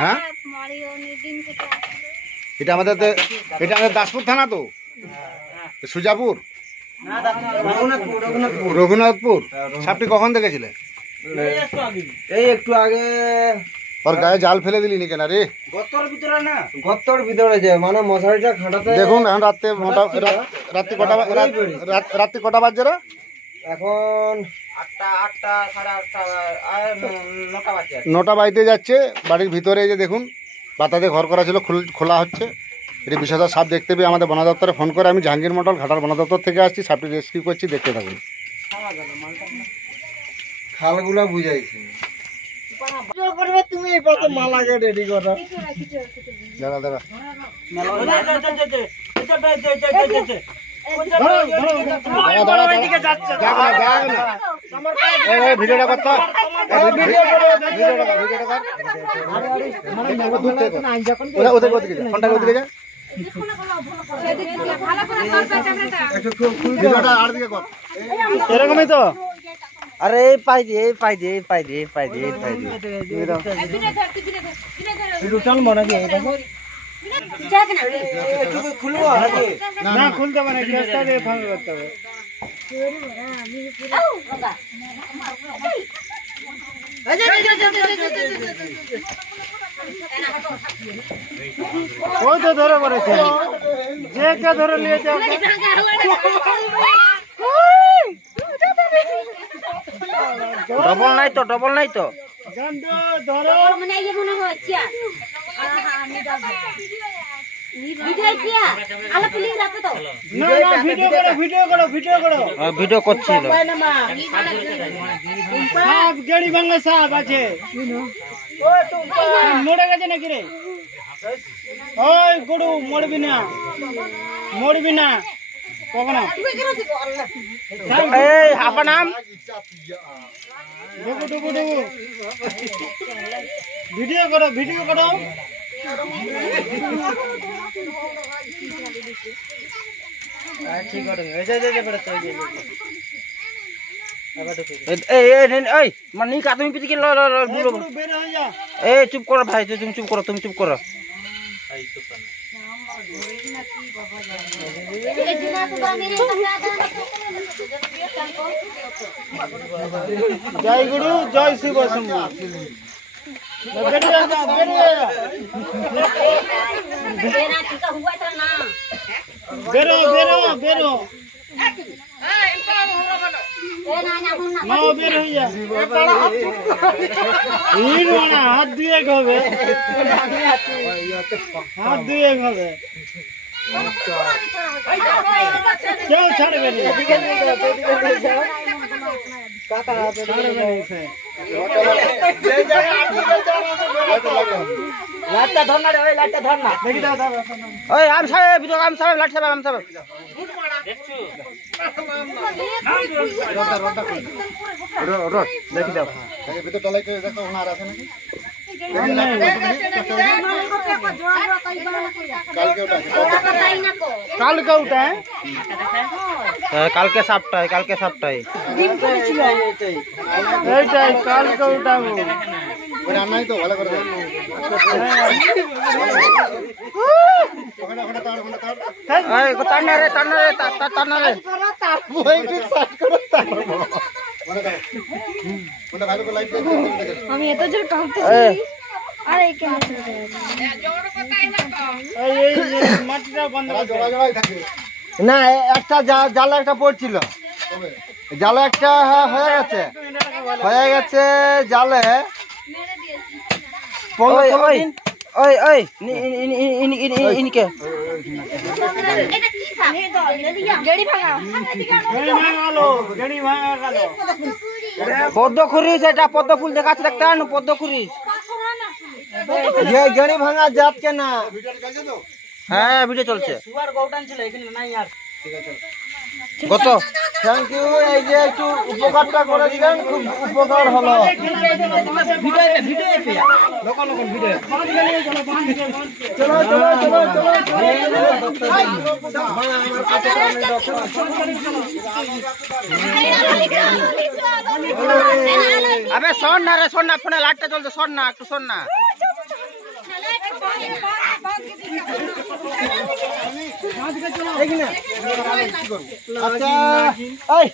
হ্যাঁ এটা আমাদের দাসপুর থানা তো সুজাপুর রঘুনাথপুর। সাপটি কখন দেখেছিলে? এই একটু আগে। ওর গায়ে জাল ফেলে দিলি নি কেন রে? গর্তর ভিতরে যে মানে মশারিটা খাটাতে। দেখুন এখন রাত্রি কটা বাজছে রে? এখন 9টা বাজতে যাচ্ছে। বাড়ির ভিতরে যে দেখুন বাতাতে ঘর করা ছিল, খোলা হচ্ছে। এটি বিষধর সাপ দেখতে পেয়ে আমাদের বন দপ্তরে ফোন করে আমি জাহাঙ্গীর মন্ডল ঘাটাল বন দপ্তর থেকে আসছি, সাপটি রেস্কিউ করছি, দেখতে থাকুন। খালগুলা বুঝাইছে তুমি মালাকে রেডি করো। দাঁড়া দাঁড়া ভিডিওটা করতো এরকমই তো। আরে এই পাই দিয়ে মনে দিয়ে না খুলতে পারে করতে হবে। ওই তো ধরে পড়েছে, যে কে ধরে নিয়েছে। ডবল নাই তো ধরো ভিডিও করছিল। গেড়ি ভাঙা সাপ আছে, মরে গেছে নাকি রে? ওই গরু মরবি না কখনো। এই আপনার নাম? ভিডিও করো চুপ করো ভাই, তুমি চুপ করো। জয় গুরু জয় শিব শম্ভু। বেরো বের হয়ে যা। হাত দিয়ে হবে, কেউ ছাড়বে না। লাইটটা ধর না রে, ওই লাইটটা ধর না। দেখি দাও ওই আম সাহেব, আম সাহেব, লাইট সাহেব, আম সাহেব। দেখি দাও ভিতর তলায় দেখো ওনার আছে নাকি। কালকে উঠায়, কালকে সাপটাই এইটাই কালকে উঠাবো। রান্নাই তো ভালো করে আমি এত জোর কাঁপতে না, একটা জালে একটা পড়ছিল, জালে একটা হয়ে গেছে জালে 15 দিন। ইনকে পদ্ম খুরিস, এটা পদ্ম ফুল দেখাচ্ছে, দেখতেন পদ্ম খুরিস। গেড়ি ভাঙা জাত কেনা। হ্যাঁ ভিডিও চলছে। কত থ্যাংক ইউ। এই যে একটু উপকারটা করে দিলেন, খুব উপকার হলো। আবে শোন না রে, শোন না, ফোনে লাইটটা জ্বলছে, শোন না একটু, শোন না। আচ্ছা এই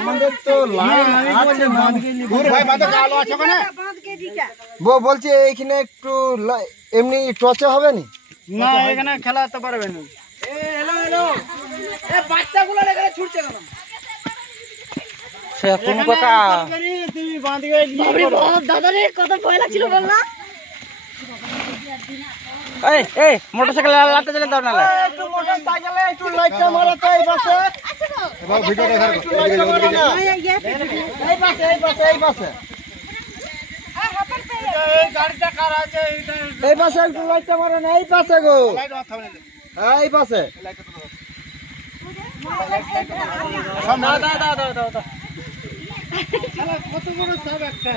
আমাদের তো লাইন আছে ভাই বাঁধে আলো আছে ওখানে বলছি এইখানে একটু এমনি টচে হবে নি? না এখানে খেলাতে পারবে না। তুমি বাঁধ গিয়ে বাপরে বাপ, দাদা রে কত ভয় লাগছিল বল না। মোটরসাইকেল লাতে চলে দাও না। একটু মোটরসাইকেলে একটু লাইটটা মারো তো এই পাশে। এবার ভিডিও দেখার এই পাশে এই গাড়িটা কার আছে এইটা এই পাশে একটু লাইটটা মারো না, এই পাশে গো, হ্যাঁ এই পাশে। কত বড় সব একটা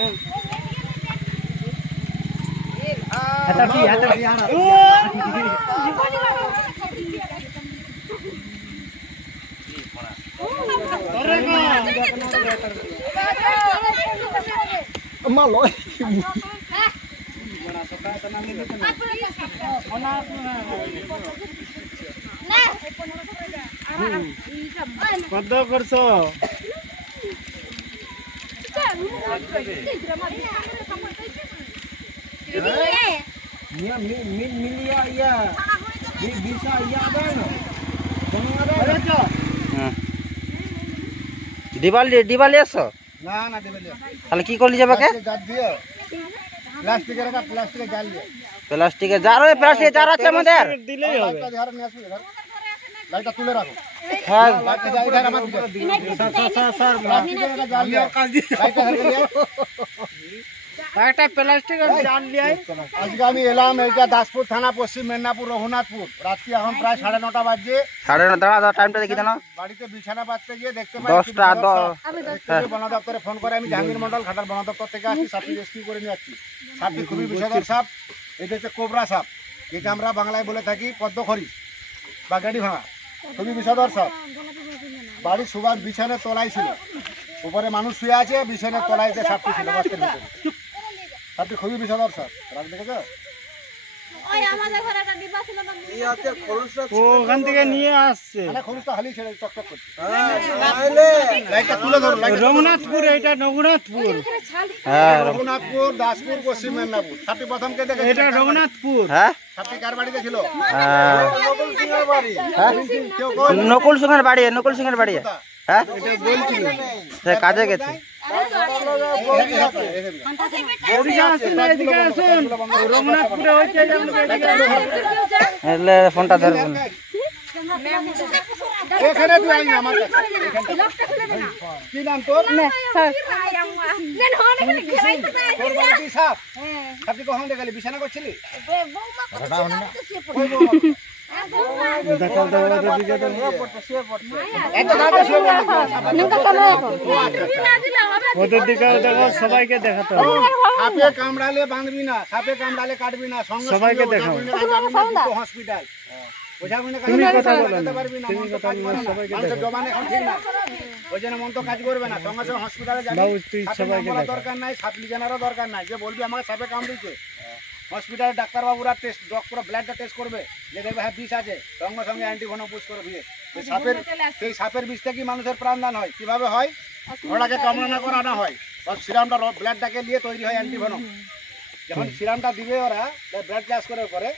মালো কত করছো? মিলিয়া ইয়া বিশা ইয়া দেন দিবালি আসো? না না দেবে তাহলে কি করলি যাবে কে? জাত দিয়ে প্লাস্টিকের একটা প্লাস্টিকের জাল দিয়ে প্লাস্টিকের জার, ওই প্লাস্টিকের জার আছে আমাদের। দিলেই হবে। লাইটটা ধারে নিয়ে আসুন, লাইটটা তুলে রাখো। হ্যাঁ লাইটটা যাই ধারে আমার দিকে। প্লাস্টিকের একটা জাল দিয়ে লাইটটা ধারে নিয়ে একটা প্লাস্টিকের জার নিয়ে আজকে আমি এলাম এইটা দাসপুর থানা, পশ্চিম মেদিনীপুর, রঘুনাথপুর। রাত্রি এখন প্রায় 9:30 বাজে। 9:30 দাঁড়া টাইমটা দেখি দেন। বাড়িতে বিছানা পাততে গিয়ে দেখতে পাই 10টা বন দপ্তরে ফোন করে আমি জাহাঙ্গীর মন্ডল ঘাটাল বন দপ্তর থেকে আসি, সাপটি রেস্কিউ করে নিয়ে যাচ্ছি। সাপটি খুবই বিষধর সাপ, এটা হচ্ছে কোবরা সাপ, যেটা আমরা বাংলায় বলে থাকি পদ্মখড়ি বা গাড়ি ভাঙা। খুবই বিষধর সাপ। বাড়ির সুবাস বিছানের তলায় ছিল, উপরে মানুষ শুয়ে আছে, বিছানের তলায় যে সাপটি ছিল বাস্কের ভিতরে। সাপটি খুবই বিষধর সাপ। রাখ দেখেছো? ওই আমাদের ঘরে একটা ডিব্বা ছিল না, ইয়াতে খরচটা ও ওখান থেকে নিয়ে আসছে। মানে খরচটা হালি ছেড়ে চকচক করছে। তাহলে লাইটটা তুলে ধরো, লাইটটা রঘুনাথপুর, এটা রঘুনাথপুর। ছাল হ্যাঁ রঘুনাথপুর, দাসপুর, পশ্চিম মেদিনীপুর। সাপটি প্রথম কে দেখেছে? এটা রঘুনাথপুর। সাপটি কার বাড়িতে ছিল? নকল সিংহের বাড়ি। কেউ কই? নকুল সিংহের বাড়ি, নকুল সিংহের বাড়ি। হ্যাঁ সে কাজে গেছে। এদিকে আসুন, এদিকে আসুন। রঘুনাথপুরে হচ্ছে এলে ফোনটা ধরবেন। এখানে তুই আইনি আমার কাছে। কি নাম তোর? তোর বাড়িতে সাপ? সাপটি কখন দেখালি? বিছানা করছিলি? কই বউ? দেখাও দেখাও দিকে তো এত দাঁড়া শুয়ে বল। ওদের দিকে দেখাও, সবাইকে দেখাতে হবে। সাপে কামড়ালে বাঁধবি না, সাপে কামড়ালে কাটবি না, সঙ্গে সবাইকে সঙ্গে দেখাও। হসপিটাল। ওঝা গুনে তুমি কথা বলো না, পারবি না, তুমি মন্ত্র কথা কাজ বলো করবে না, না। সবাইকে মানুষের দেখাও। জবান এখন ঠিক না, ওই জন্য মন্ত্র কাজ করবে না, সঙ্গে সঙ্গে হসপিটালে যাবি। বাবু, তুই সাপে সবাইকে কামড়ার দেখাও। দরকার নাই, সাপ লিজানারও দরকার নাই, যে বলবি আমাকে সাপে কামড়িয়েছে। হসপিটালে ডাক্তারবাবুরা টেস্ট, ডক্টর ব্লাডটা টেস্ট করবে, যে দেখবে হ্যাঁ বিষ আছে, সঙ্গে সঙ্গে অ্যান্টিভেনম পুশ করে দিয়ে। সেই সাপের বিষ থেকে মানুষের প্রাণদান হয়। কিভাবে হয়? ওটাকে কামড়ানো করানো হয়, সিরামটা ব্লাডটাকে নিয়ে তৈরি হয় অ্যান্টিভেনম। যখন সিরামটা দিবে ওরা, ব্লাড ক্লাস করে পরে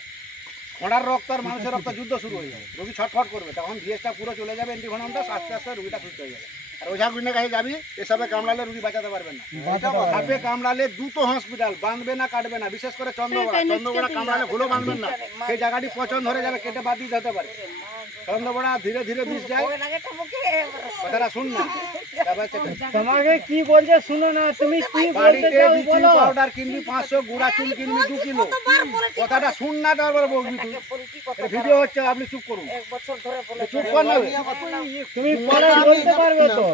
ঘোড়ার রক্ত আর মানুষের রক্ত যুদ্ধ শুরু হয়ে যাবে, রোগী ছটফট করবে, তখন ভিএসটা পুরো চলে যাবে, অ্যান্টিভেনমটা আস্তে আস্তে রোগীটা সুস্থ হয়ে যাবে। আর ওঝা গুন্ডের কাছে যাবি, এসবে কামড়ালে রোগী বাঁচাতে পারবেন না। সাপে কামড়ালে দুটো হসপিটাল, বাঁধবে না কাটবে না, বিশেষ করে চন্দ্রগোড়া কামড়ালে ভুলো বাঁধবেন না, সেই জায়গাটি পচন ধরে যাবে, কেটে বাদ দিতে হতে পারে। চন্দ্রগোড়া ধীরে ধীরে বিষ যায়, কথাটা শুন না। তোমাকে কি বলছে শুনো না, তুমি কি বলতে বাড়িতে চাও ব্লিচিং বলো। পাউডার কিনবি 500, গুঁড়া চুন কিনবি 2 কিলো। কথাটা শুন না, তারপরে বলবি তুই। এটা ভিডিও হচ্ছে, আপনি চুপ করুন। চুপ কর না। তুমি পরে বলতে পারবে তো।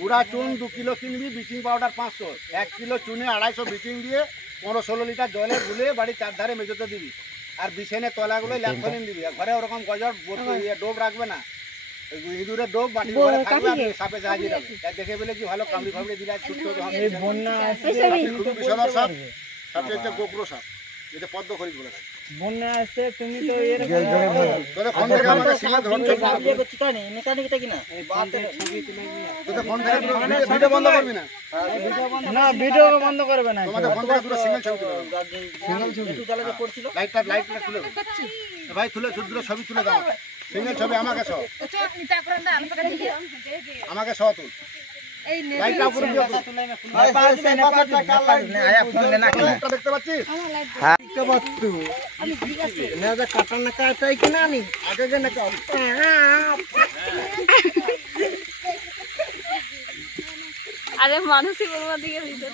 গুঁড়া চুন 2 কিলো কিনবি, ব্লিচিং পাউডার 500, 1 কিলো চুনে 250 ব্লিচিং দিয়ে 15-16 লিটার জলে গুলে বাড়ির চারধারে মেঝেতে দিবি। আর বিছানে তলাগুলো ল্যাপথলিন দিবি। আর ঘরে ওরকম গজর ডোব রাখবে না, ইঁদুরের ডোব বাটি ঘরে থাকবে, আপনি সাপে সাহায্য যাবে। দেখে বলে কি ভালো কামড়ি ফামড়ি দিলে ছুটতে হবে। এই বন্যা আসছে, খুবই বিষধর সাপ। সাপটি হচ্ছে গোগ্র সাপ, যেটা পদ্মখড়ি বলে থাকে। বন্যা আসছে তুমি তো এর তোদের ফোন থেকে আমাকে সিগন্যাল ধরতে তোদের ফোন থেকে ভিডিও বন্ধ করবি না না ভিডিও বন্ধ করবে না তোমাদের ফোন থেকে দুটো সিঙ্গেল ছবি তুলে দাও লাইটটা তুলে দাও। ভাই তুলে শুদ্ধ ছবি তুলে দাও সিঙ্গেল ছবি আমাকে সহ আমাকে সহ তুল লাইটটা উপরে দিয়ে তুল। লাইটটা দেখতে পাচ্ছিস কাটা না কাটাই কিনা আনি আগে যে নাকি আরে মানুষই বলবার দিকে ভিডিও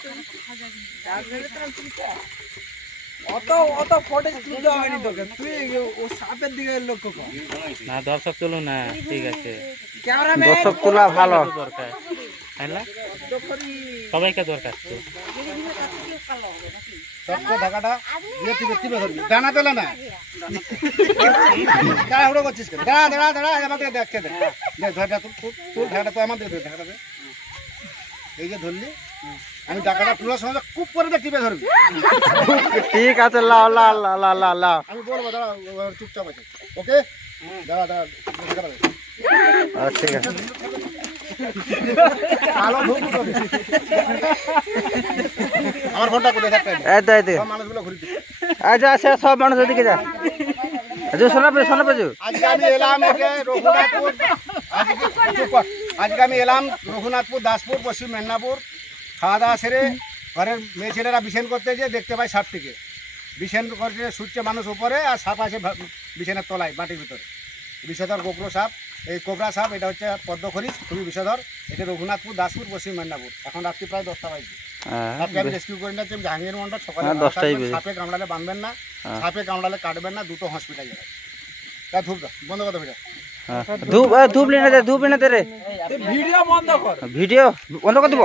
অত অত ফটেজ তুলতে হবে না তোকে তুই ও সাপের দিকে লক্ষ্য কর না দর্শক তুলো না ঠিক আছে ক্যামেরাম্যান দর্শক তোলা ভালো দরকার হ্যাঁ সবাইকে দরকার তো সবকে ঢাকাটা দিয়ে টিপে ধরবি দানা তোলে না দাঁড়া হুড়ো করছিস কেন দাঁড়া আমাকে দেখতে দে ঢাকাটা তুল ঢাকাটা তো আমাদের দে ঢাকাটা দে এই যে ধরলি আমি ঢাকাটা তোলার সময় খুব করে টিপে ধরবি ঠিক আছে লাও লাও লাও লাও লাও আমি বলবো দাঁড়া চুপচাপ আছে ওকে দাঁড়া ঠিক আছে আলো ঢুকু তবে আমার ফোনটা কোথায় থাকতে এই তো সব মানুষগুলো ঘুরে দিচ্ছে আচ্ছা আচ্ছা সব মানুষ ওদিকে যা শোনা পেছু আজকে আমি এলাম রঘুনাথপুর আজকে আমি এলাম রঘুনাথপুর দাসপুর পশ্চিম মেদিনীপুর খাওয়া দাওয়া সেরে ঘরের মেয়ে ছেলেরা বিছান করতে যেয়ে দেখতে পাই সাপটিকে বিছান করতে ছুটছে মানুষ উপরে আর সাপ আছে বিছানার তলায় মাটির ভিতরে বিষধর গোকরো সাপ এই কোবরা সাপ এটা হচ্ছে পদ্মখরিচ খুবই বিষধর এটা রঘুনাথপুর দাসপুর পশ্চিম মেদিনীপুর এখন রাত্রি প্রায় 10টা বাজছে সাপকে আমি রেস্কিউ করে নিচ্ছি জাহাঙ্গীর মন্ডল সকালে 10টাই বেজে। সাপে কামড়ালে বাঁধবেন না সাপে কামড়ালে কাটবেন না দুটো হসপিটালে যাবে ধূপ দাও বন্ধ করতে ভিডিও ধূপ ধূপ নিয়ে দে রে ভিডিও বন্ধ কর ভিডিও বন্ধ করে দিব